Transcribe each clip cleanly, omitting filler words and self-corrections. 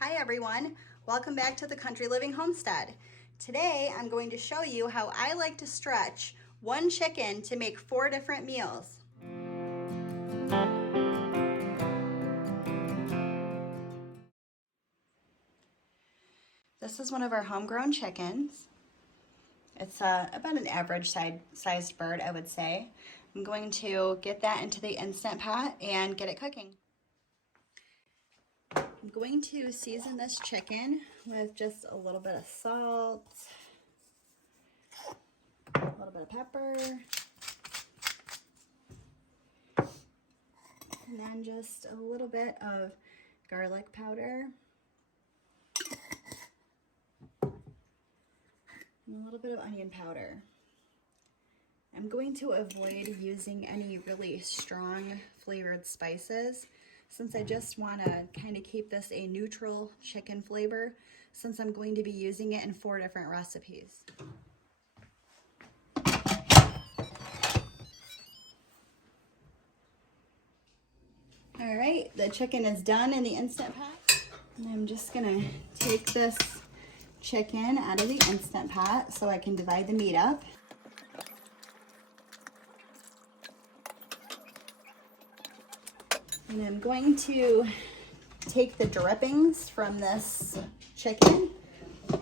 Hi everyone, welcome back to the Country Living Homestead. Today I'm going to show you how I like to stretch one chicken to make 4 different meals. This is one of our homegrown chickens. It's about an average sized bird, I would say. I'm going to get that into the Instant Pot and get it cooking. I'm going to season this chicken with just a little bit of salt, a little bit of pepper, and then just a little bit of garlic powder, and a little bit of onion powder. I'm going to avoid using any really strong flavored spices since I just want to kind of keep this a neutral chicken flavor since I'm going to be using it in 4 different recipes. All right, the chicken is done in the Instant Pot. And I'm just gonna take this chicken out of the Instant Pot so I can divide the meat up. And I'm going to take the drippings from this chicken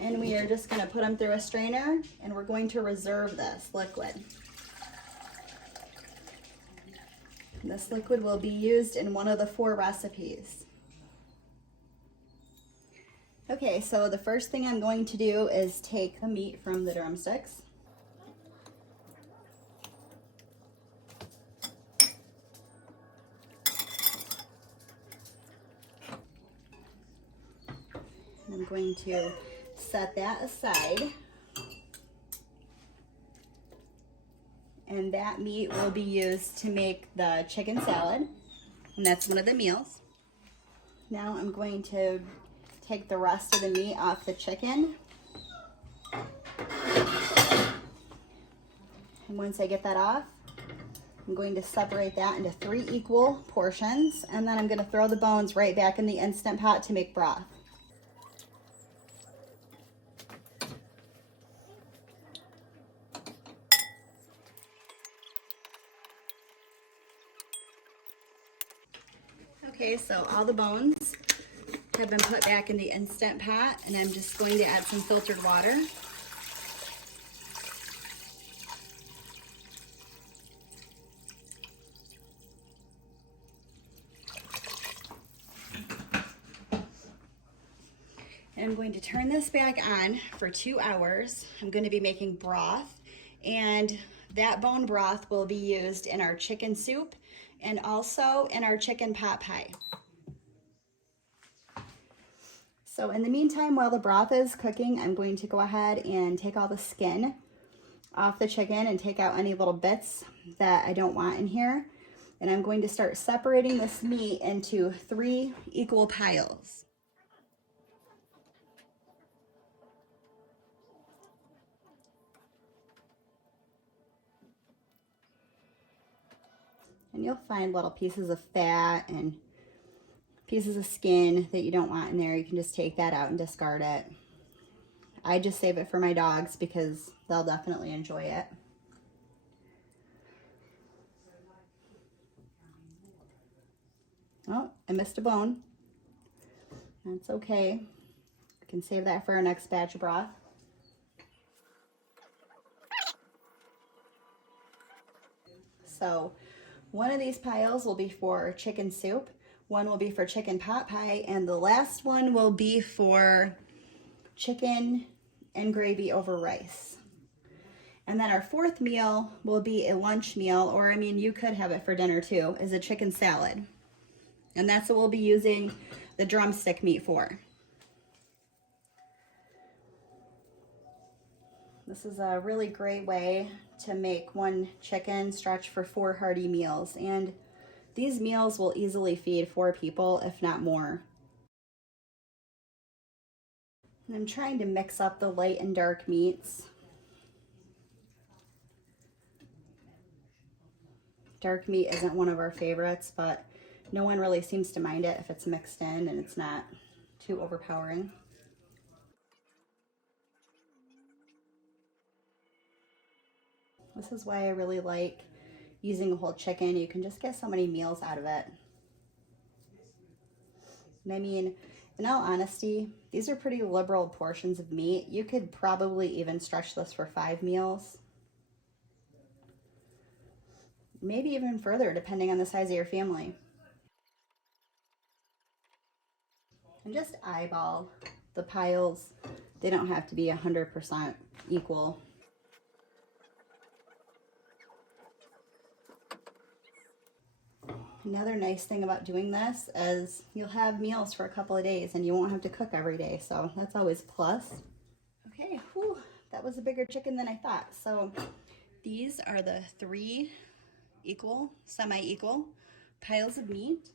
and we are just gonna put them through a strainer and we're going to reserve this liquid. This liquid will be used in one of the 4 recipes. Okay, so the first thing I'm going to do is take the meat from the drumsticks. I'm going to set that aside. And that meat will be used to make the chicken salad, and that's one of the meals. Now I'm going to take the rest of the meat off the chicken. And once I get that off, I'm going to separate that into 3 equal portions, and then I'm going to throw the bones right back in the Instant Pot to make broth. Okay, so all the bones have been put back in the Instant Pot, and I'm just going to add some filtered water. And I'm going to turn this back on for 2 hours. I'm going to be making broth, and that bone broth will be used in our chicken soup and also in our chicken pot pie. So in the meantime, while the broth is cooking, I'm going to go ahead and take all the skin off the chicken and take out any little bits that I don't want in here. And I'm going to start separating this meat into 3 equal piles. And you'll find little pieces of fat and pieces of skin that you don't want in there. You can just take that out and discard it. I just save it for my dogs because they'll definitely enjoy it. Oh, I missed a bone. That's okay. We can save that for our next batch of broth. So one of these piles will be for chicken soup, one will be for chicken pot pie, and the last one will be for chicken and gravy over rice. And then our 4th meal will be a lunch meal, or I mean, you could have it for dinner too, is a chicken salad. And that's what we'll be using the drumstick meat for. This is a really great way to make one chicken stretch for 4 hearty meals. And these meals will easily feed 4 people, if not more. And I'm trying to mix up the light and dark meats. Dark meat isn't one of our favorites, but no one really seems to mind it if it's mixed in and it's not too overpowering. This is why I really like using a whole chicken. You can just get so many meals out of it. And I mean, in all honesty, these are pretty liberal portions of meat. You could probably even stretch this for 5 meals. Maybe even further, depending on the size of your family. And just eyeball the piles. They don't have to be 100% equal. Another nice thing about doing this is you'll have meals for a couple of days and you won't have to cook every day, so that's always a plus. Okay, whew, that was a bigger chicken than I thought. So these are the 3 equal, semi-equal piles of meat.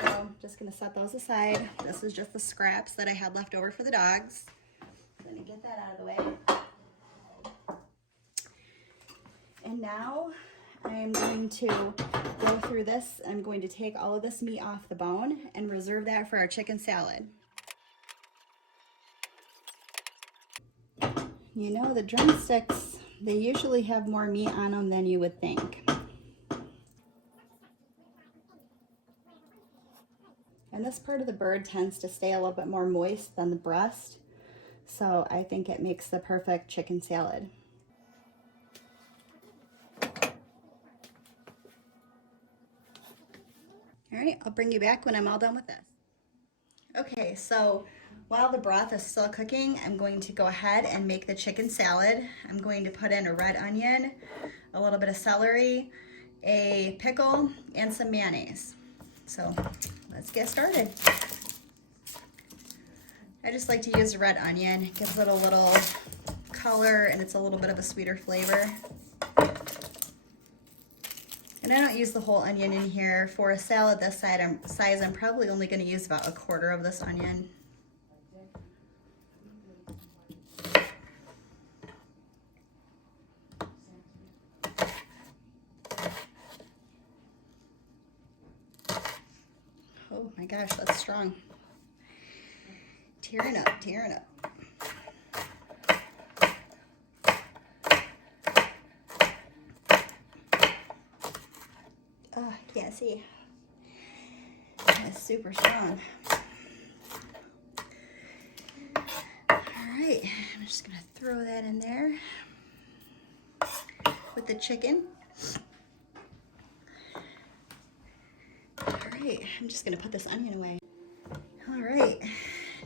So I'm just gonna set those aside. This is just the scraps that I had left over for the dogs. I'm gonna get that out of the way. And now I'm going to go through this. I'm going to take all of this meat off the bone and reserve that for our chicken salad. You know, the drumsticks, they usually have more meat on them than you would think. And this part of the bird tends to stay a little bit more moist than the breast, so I think it makes the perfect chicken salad. All right, I'll bring you back when I'm all done with this. Okay, so while the broth is still cooking, I'm going to go ahead and make the chicken salad. I'm going to put in a red onion, a little bit of celery, a pickle, and some mayonnaise. So let's get started. I just like to use red onion. It gives it a little color and it's a little bit of a sweeter flavor. And I don't use the whole onion in here. For a salad this size, I'm probably only going to use about 1/4 of this onion. Oh my gosh, that's strong. Tearing up, tearing up. Oh, I can't see. That's super strong. All right, I'm just gonna throw that in there with the chicken. All right, I'm just gonna put this onion away. All right,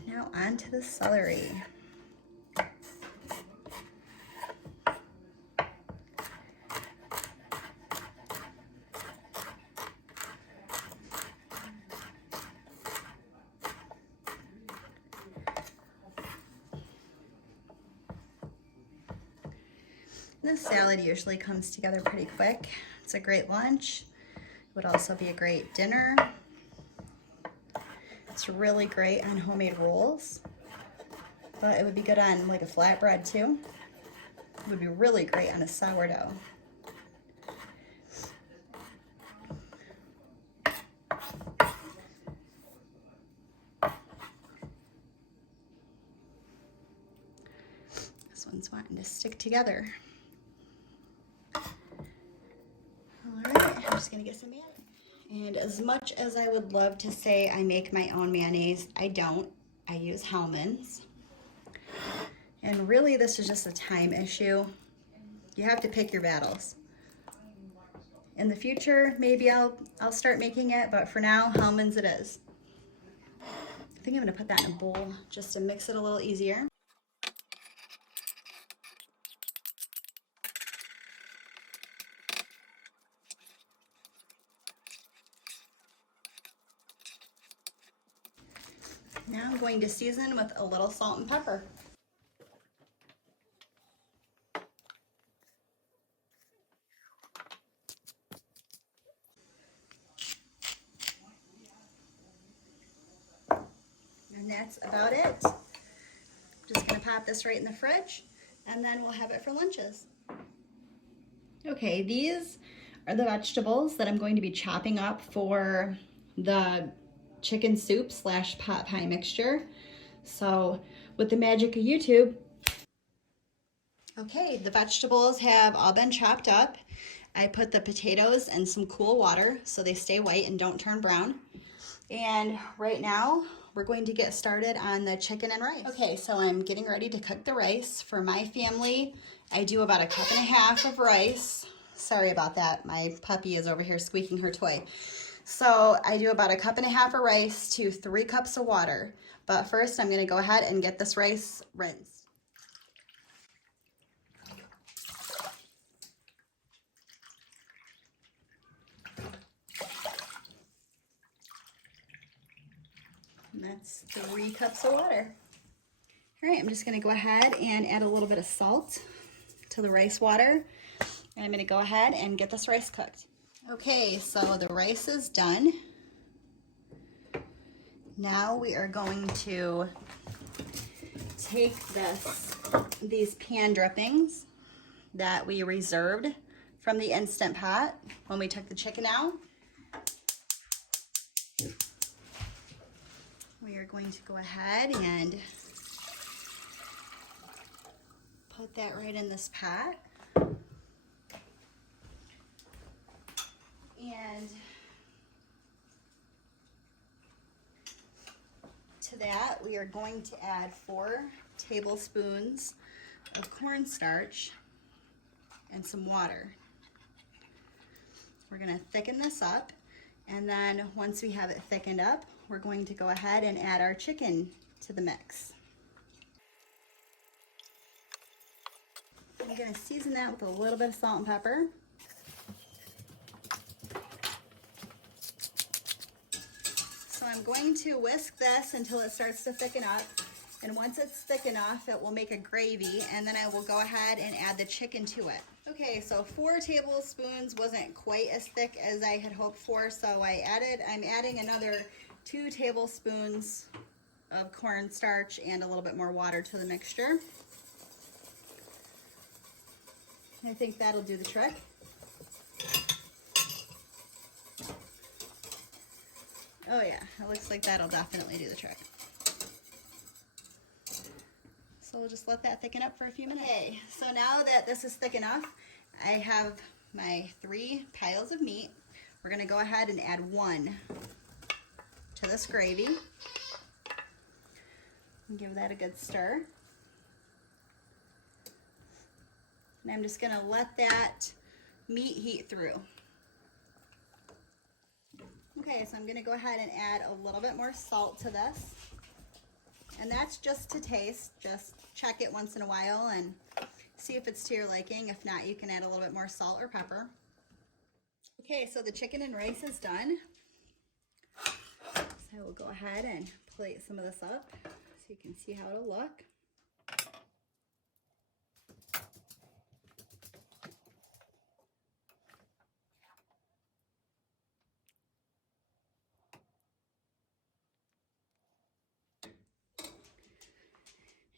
now on to the celery. This salad usually comes together pretty quick. It's a great lunch. It would also be a great dinner. It's really great on homemade rolls, but it would be good on like a flatbread too. It would be really great on a sourdough. This one's wanting to stick together. I'm just gonna get some mayonnaise. And as much as I would love to say I make my own mayonnaise, I don't. I use Hellmann's. And really this is just a time issue. You have to pick your battles. In the future, maybe I'll start making it, but for now, Hellmann's it is. I think I'm gonna put that in a bowl just to mix it a little easier. Now I'm going to season with a little salt and pepper. And that's about it. Just gonna pop this right in the fridge and then we'll have it for lunches. Okay, these are the vegetables that I'm going to be chopping up for the chicken soup slash pot pie mixture. So with the magic of YouTube. Okay, the vegetables have all been chopped up. I put the potatoes in some cool water so they stay white and don't turn brown. And right now we're going to get started on the chicken and rice. Okay, so I'm getting ready to cook the rice. For my family, I do about 1.5 cups of rice. Sorry about that, my puppy is over here squeaking her toy. So I do about 1.5 cups of rice to 3 cups of water. But first I'm gonna go ahead and get this rice rinsed. And that's 3 cups of water. All right, I'm just gonna go ahead and add a little bit of salt to the rice water. And I'm gonna go ahead and get this rice cooked. Okay, so the rice is done. Now we are going to take these pan drippings that we reserved from the Instant Pot when we took the chicken out. We are going to go ahead and put that right in this pot. And to that, we are going to add 4 tablespoons of cornstarch and some water. We're going to thicken this up, and then once we have it thickened up, we're going to go ahead and add our chicken to the mix. I'm going to season that with a little bit of salt and pepper. So I'm going to whisk this until it starts to thicken up, and once it's thick enough, it will make a gravy, and then I will go ahead and add the chicken to it. Okay, so 4 tablespoons wasn't quite as thick as I had hoped for, so I'm adding another 2 tablespoons of cornstarch and a little bit more water to the mixture. I think that'll do the trick. Oh yeah, it looks like that'll definitely do the trick. So we'll just let that thicken up for a few minutes. Okay, so now that this is thick enough, I have my 3 piles of meat. We're gonna go ahead and add 1 to this gravy. And give that a good stir. And I'm just gonna let that meat heat through. Okay, so I'm gonna go ahead and add a little bit more salt to this. And that's just to taste. Just check it once in a while and see if it's to your liking. If not, you can add a little bit more salt or pepper. Okay, so the chicken and rice is done. So I will go ahead and plate some of this up so you can see how it'll look.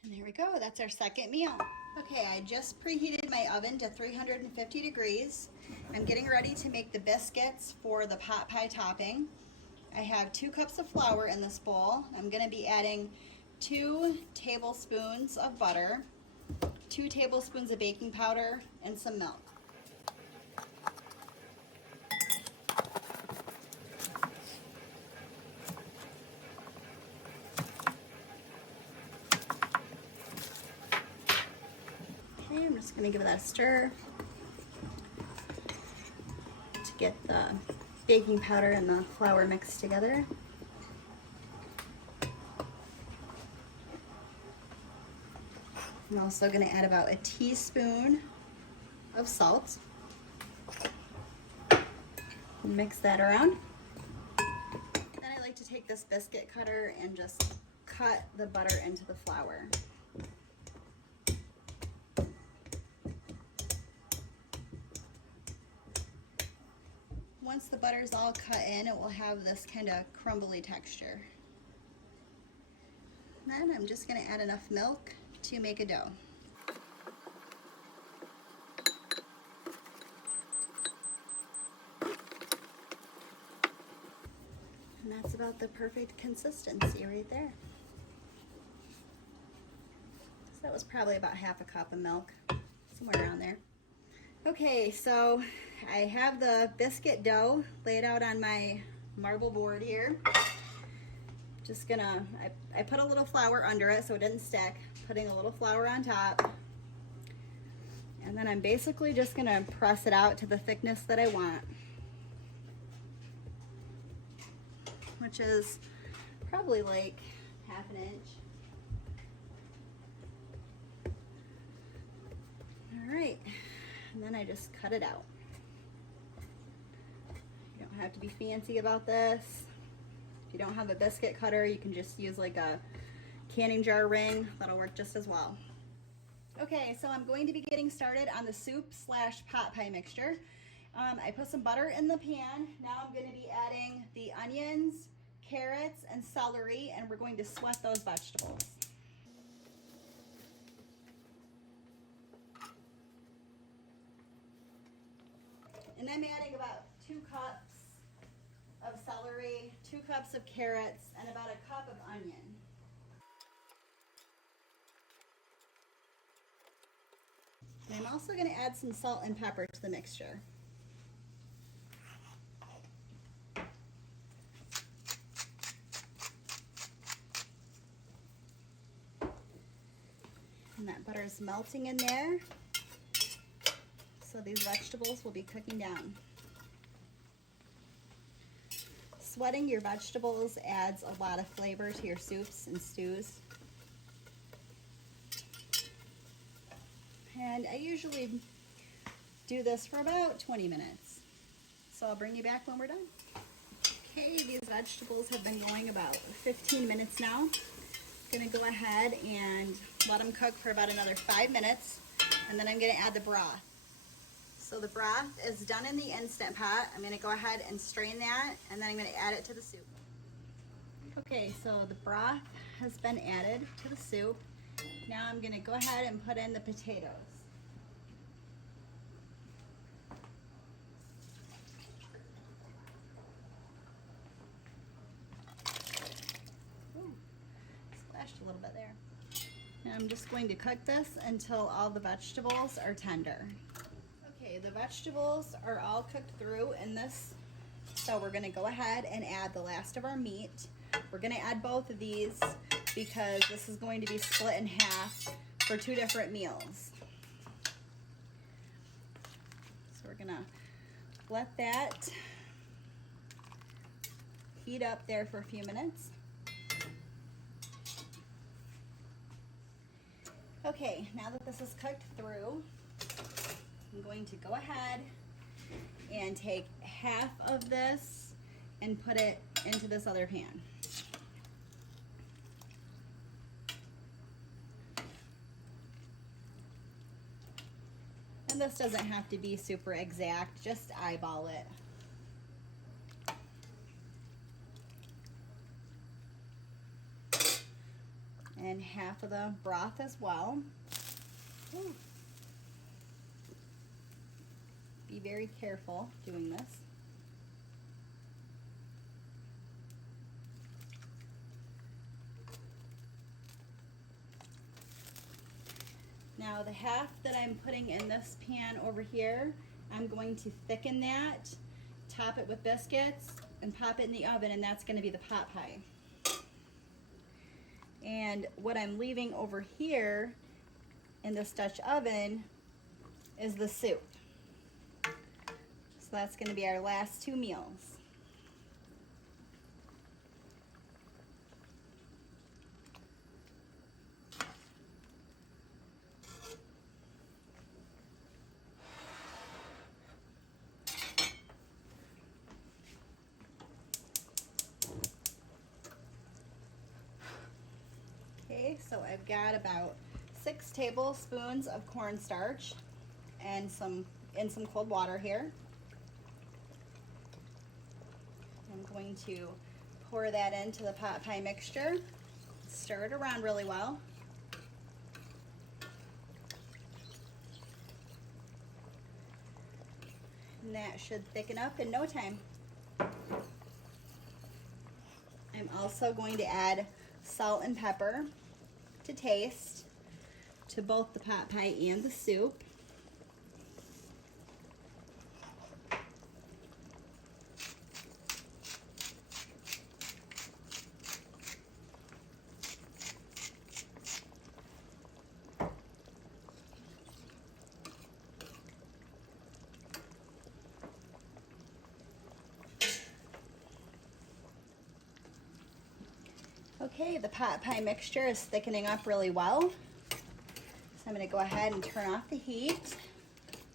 And there we go, that's our second meal. Okay, I just preheated my oven to 350 degrees. I'm getting ready to make the biscuits for the pot pie topping. I have 2 cups of flour in this bowl. I'm gonna be adding 2 tablespoons of butter, 2 tablespoons of baking powder, and some milk. Okay, I'm just gonna give that a stir to get the baking powder and the flour mixed together. I'm also going to add about a teaspoon of salt. Mix that around. Then I like to take this biscuit cutter and just cut the butter into the flour. Once the butter's all cut in, it will have this kind of crumbly texture. Then I'm just going to add enough milk to make a dough. And that's That's about the perfect consistency right there. So that was probably about half a cup of milk, somewhere around there. Okay, so I have the biscuit dough laid out on my marble board here. Just gonna, I put a little flour under it so it didn't stick, putting a little flour on top. And then I'm basically just gonna press it out to the thickness that I want, which is probably like half an inch. All right, and then I just cut it out. You don't have to be fancy about this. If you don't have a biscuit cutter, you can just use like a canning jar ring. That'll work just as well. Okay, so I'm going to be getting started on the soup slash pot pie mixture. I put some butter in the pan. Now I'm going to be adding the onions, carrots, and celery, and we're going to sweat those vegetables. And I'm adding about 2 cups of celery, 2 cups of carrots, and about a cup of onion. And I'm also going to add some salt and pepper to the mixture. And that butter is melting in there. So these vegetables will be cooking down. Sweating your vegetables adds a lot of flavor to your soups and stews. And I usually do this for about 20 minutes. So I'll bring you back when we're done. Okay, these vegetables have been going about 15 minutes now. I'm gonna go ahead and let them cook for about another 5 minutes, and then I'm gonna add the broth. So the broth is done in the Instant Pot. I'm gonna go ahead and strain that, and then I'm gonna add it to the soup. Okay, so the broth has been added to the soup. Now I'm gonna go ahead and put in the potatoes. Ooh, splashed a little bit there. And I'm just going to cook this until all the vegetables are tender. Okay, the vegetables are all cooked through in this, so we're gonna go ahead and add the last of our meat. We're gonna add both of these because this is going to be split in half for 2 different meals. So we're gonna let that heat up there for a few minutes. Okay, now that this is cooked through, I'm going to go ahead and take half of this and put it into this other pan. And this doesn't have to be super exact, just eyeball it. And half of the broth as well. Ooh. Be very careful doing this. Now the half that I'm putting in this pan over here, I'm going to thicken that, top it with biscuits, and pop it in the oven, and that's going to be the pot pie. And what I'm leaving over here in this Dutch oven is the soup. So that's going to be our last 2 meals. Okay, so I've got about 6 tablespoons of cornstarch and some cold water here. I'm going to pour that into the pot pie mixture, stir it around really well. And that should thicken up in no time. I'm also going to add salt and pepper to taste to both the pot pie and the soup. Okay, the pot pie mixture is thickening up really well. So I'm going to go ahead and turn off the heat.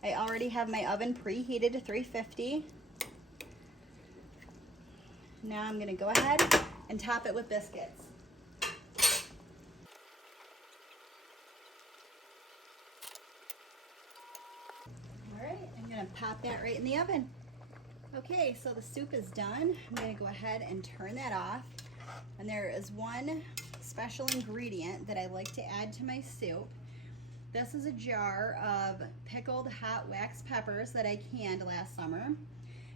I already have my oven preheated to 350. Now I'm going to go ahead and top it with biscuits. All right, I'm going to pop that right in the oven. Okay, so the soup is done. I'm going to go ahead and turn that off. And there is one special ingredient that I like to add to my soup. This is a jar of pickled hot wax peppers that I canned last summer.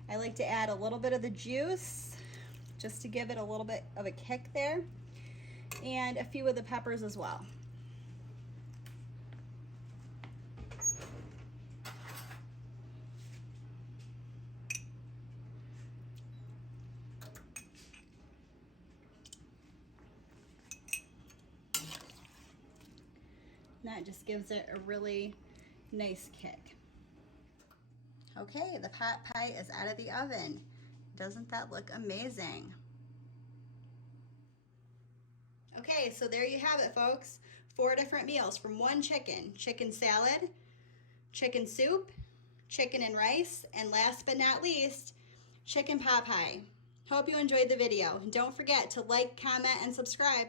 I like to add a little bit of the juice just to give it a little bit of a kick there, and a few of the peppers as well. That just gives it a really nice kick. Okay, the pot pie is out of the oven. Doesn't that look amazing? Okay, so there you have it, folks. 4 different meals from one chicken. Chicken salad, chicken soup, chicken and rice, and last but not least, chicken pot pie. Hope you enjoyed the video. And don't forget to like, comment, and subscribe.